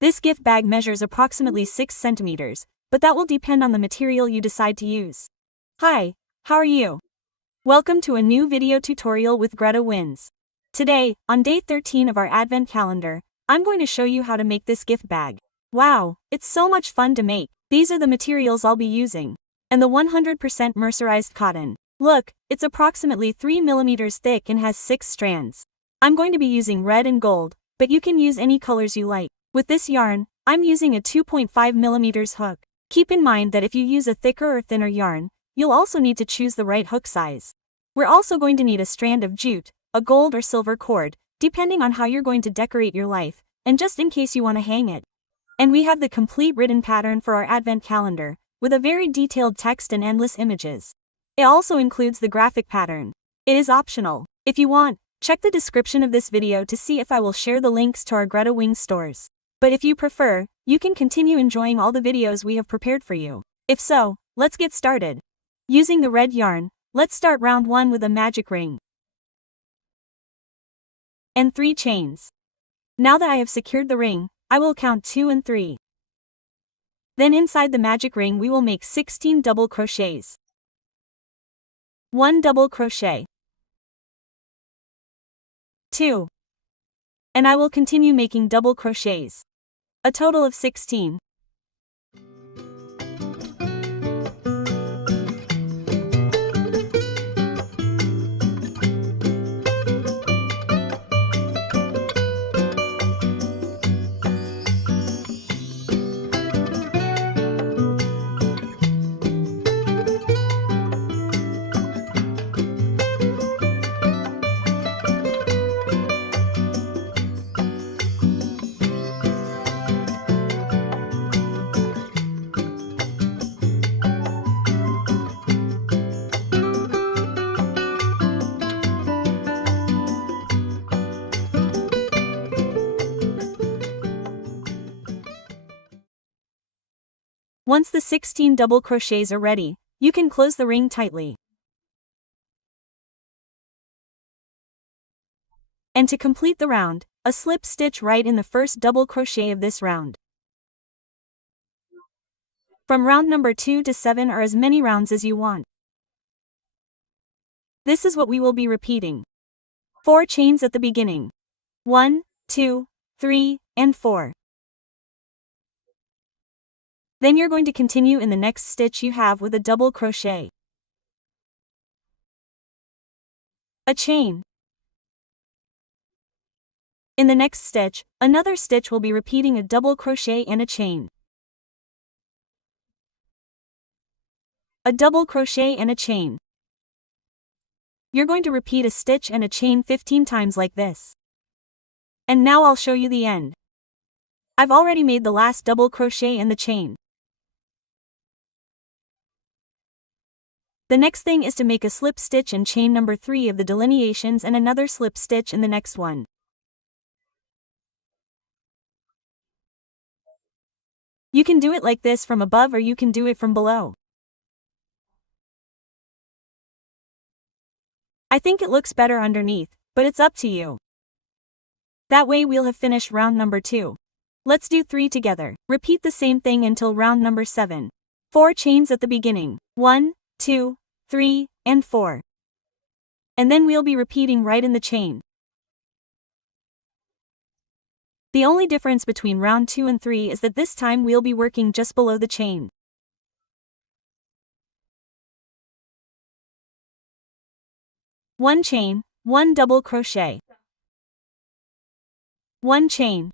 This gift bag measures approximately 6 centimeters, but that will depend on the material you decide to use. Hi, how are you? Welcome to a new video tutorial with GretaWings. Today, on day 13 of our Advent calendar, I'm going to show you how to make this gift bag. Wow, it's so much fun to make. These are the materials I'll be using. And the 100% mercerized cotton. Look, it's approximately 3 millimeters thick and has 6 strands. I'm going to be using red and gold, but you can use any colors you like. With this yarn, I'm using a 2.5 millimeters hook. Keep in mind that if you use a thicker or thinner yarn, you'll also need to choose the right hook size. We're also going to need a strand of jute, a gold or silver cord, depending on how you're going to decorate your life, and just in case you want to hang it. And we have the complete written pattern for our Advent calendar, with a very detailed text and endless images. It also includes the graphic pattern. It is optional. If you want, check the description of this video to see if I will share the links to our GretaWings stores. But if you prefer, you can continue enjoying all the videos we have prepared for you. If so, let's get started. Using the red yarn, let's start round 1 with a magic ring and 3 chains. Now that I have secured the ring, I will count 2 and 3. Then inside the magic ring we will make 16 double crochets. 1 double crochet, 2, and I will continue making double crochets. A total of 16. Once the 16 double crochets are ready, you can close the ring tightly. And to complete the round, a slip stitch right in the first double crochet of this round. From round number 2 to 7 or as many rounds as you want. This is what we will be repeating. 4 chains at the beginning. 1, 2, 3, and 4. Then you're going to continue in the next stitch you have with a double crochet, a chain. In the next stitch, another stitch will be repeating a double crochet and a chain, a double crochet and a chain. You're going to repeat a stitch and a chain 15 times like this. And now I'll show you the end. I've already made the last double crochet and the chain. The next thing is to make a slip stitch and chain number 3 of the delineations and another slip stitch in the next one. You can do it like this from above or you can do it from below. I think it looks better underneath, but it's up to you. That way we'll have finished round number 2. Let's do 3 together. Repeat the same thing until round number 7. 4 chains at the beginning. 1, 2, 3, and 4. And then we'll be repeating right in the chain. The only difference between round 2 and 3 is that this time we'll be working just below the chain. One chain, 1 double crochet, 1 chain,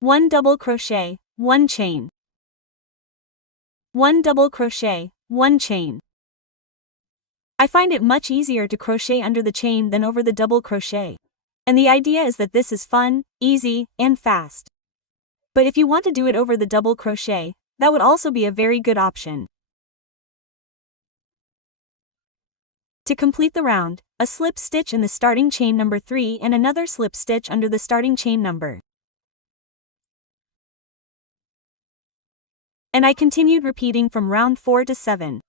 1 double crochet, 1 chain, 1 double crochet, 1 chain. I find it much easier to crochet under the chain than over the double crochet. And the idea is that this is fun, easy, and fast. But if you want to do it over the double crochet, that would also be a very good option. To complete the round, a slip stitch in the starting chain number 3 and another slip stitch under the starting chain number. And I continued repeating from round 4 to 7.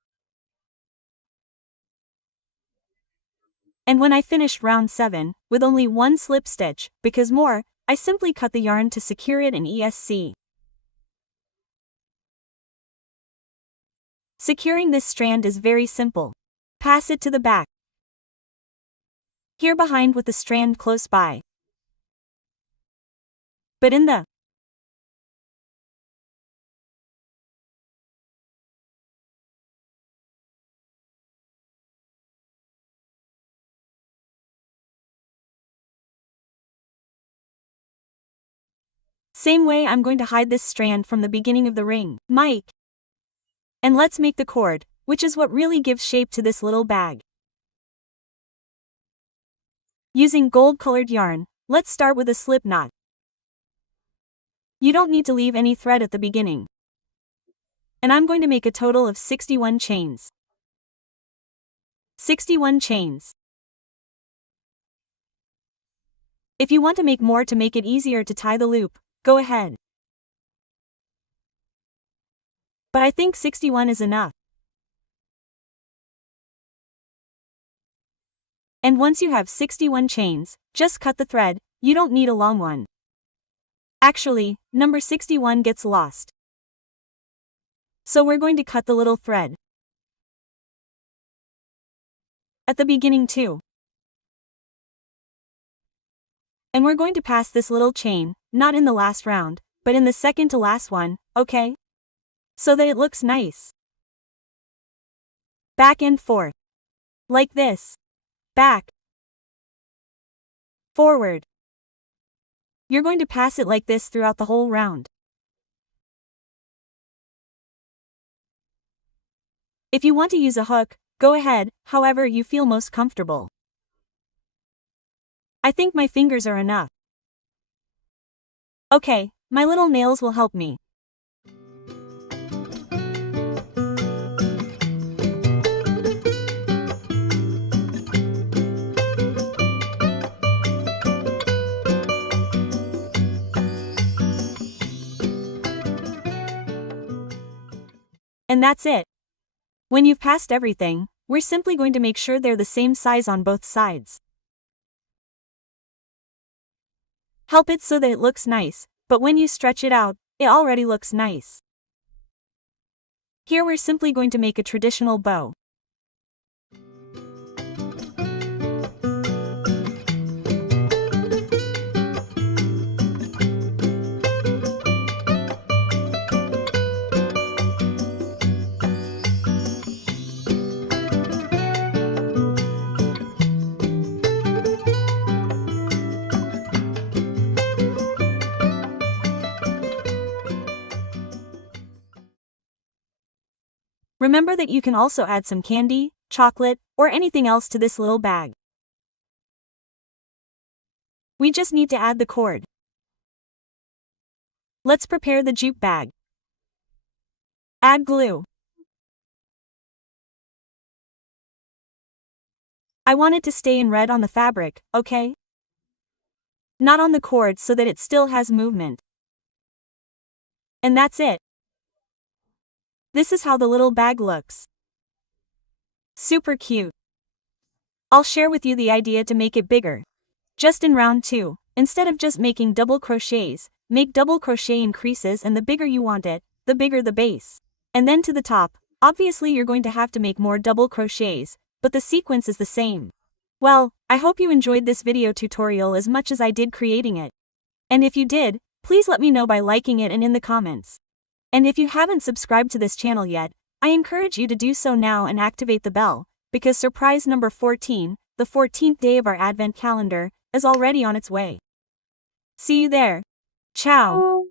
And when I finished round 7, with only 1 slip stitch, because more, I simply cut the yarn to secure it in ESC. Securing this strand is very simple. Pass it to the back. Here behind with the strand close by. But in the same way I'm going to hide this strand from the beginning of the ring, Mike. And let's make the cord, which is what really gives shape to this little bag. Using gold-colored yarn, let's start with a slip knot. You don't need to leave any thread at the beginning. And I'm going to make a total of 61 chains. 61 chains. If you want to make more to make it easier to tie the loop, go ahead. But I think 61 is enough. And once you have 61 chains, just cut the thread, you don't need a long one. Actually, number 61 gets lost. So we're going to cut the little thread at the beginning too. And we're going to pass this little chain, not in the last round, but in the second to last one, okay? So that it looks nice. Back and forth. Like this. Back. Forward. You're going to pass it like this throughout the whole round. If you want to use a hook, go ahead, however you feel most comfortable. I think my fingers are enough. Okay, my little nails will help me. And that's it. When you've passed everything, we're simply going to make sure they're the same size on both sides. Help it so that it looks nice, but when you stretch it out, it already looks nice. Here we're simply going to make a traditional bow. Remember that you can also add some candy, chocolate, or anything else to this little bag. We just need to add the cord. Let's prepare the jute bag. Add glue. I want it to stay in red on the fabric, okay? Not on the cord so that it still has movement. And that's it. This is how the little bag looks. Super cute. I'll share with you the idea to make it bigger. Just in round 2, instead of just making double crochets, make double crochet increases, and the bigger you want it, the bigger the base. And then to the top, obviously you're going to have to make more double crochets, but the sequence is the same. Well, I hope you enjoyed this video tutorial as much as I did creating it. And if you did, please let me know by liking it and in the comments. And if you haven't subscribed to this channel yet, I encourage you to do so now and activate the bell, because surprise number 14, the 14th day of our Advent calendar, is already on its way. See you there. Ciao.